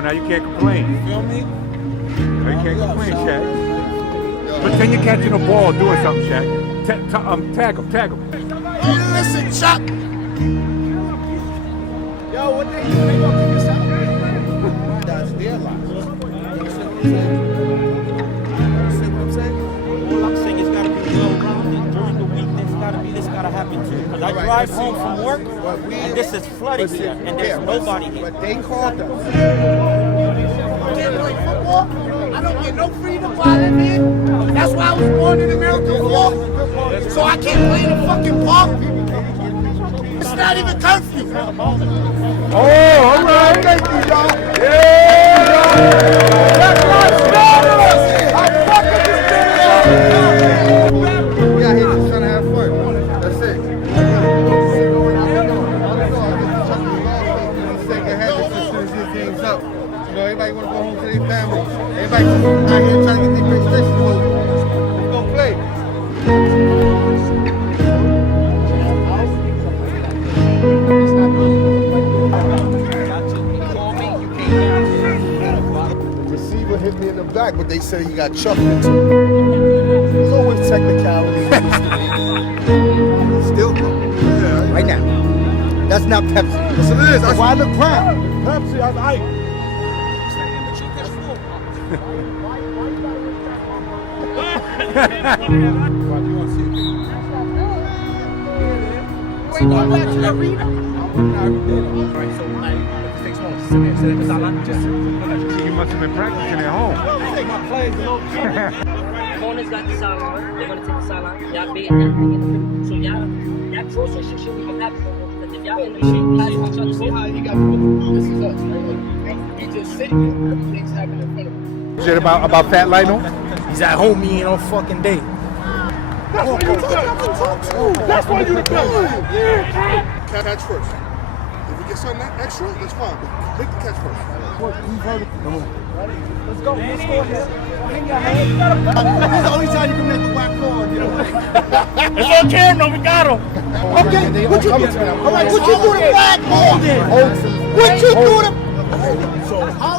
so now you can't complain. You feel me? Now you can't complain, Shaq. Pretend you're catching a ball doing something, Shaq. Tag him. Hey, listen, Chuck. Yo, what they do? They gonna kick us out? That's their life. You understand what I'm saying? All I'm saying is gotta be well-rounded. During the week, this gotta happen too. Because I drive home from work, and this is flooded here, and there's nobody here. But they called us. Can't play football. I don't get no freedom while I'm here. That's why I was born in America for. So I can't play in the fucking park. It's not even curfew. Oh, all right. Thank you, y'all. That's my status. I'm fucking this We out here just trying to have fun. That's it. Games up. You know, everybody want to go home to their family. Everybody out here trying to get their PlayStation over. Let's go play. The receiver hit me in the back, but they said he got chucked into. There's always technicality. Still going. Yeah. Right now. That's not Pepsi. Yes, it is. That's why I look brown. Pepsi, I'm Ike. Wait, go back to the arena. You must have been practicing at home. Corners got the sideline. They're going to take the sideline. Y'all big, y'all big in the middle. So y'all crossing shit shouldn't even happen. Because if y'all in the middle, pass each other. See how he got this is us, right? He just sitting there. Everything's happening in front of him. Is it about Fat Lionel? He's at home, he ain't on fucking day. That's why you the best. Catch first. If we get something extra, that's fine. Make the catch first. Come on. Let's go ahead. Hang your head. This is the only time you can make a whack call, you know. It's on camera, we got him. Okay, what you do? All right, what you do to flag ball? What you do to... So how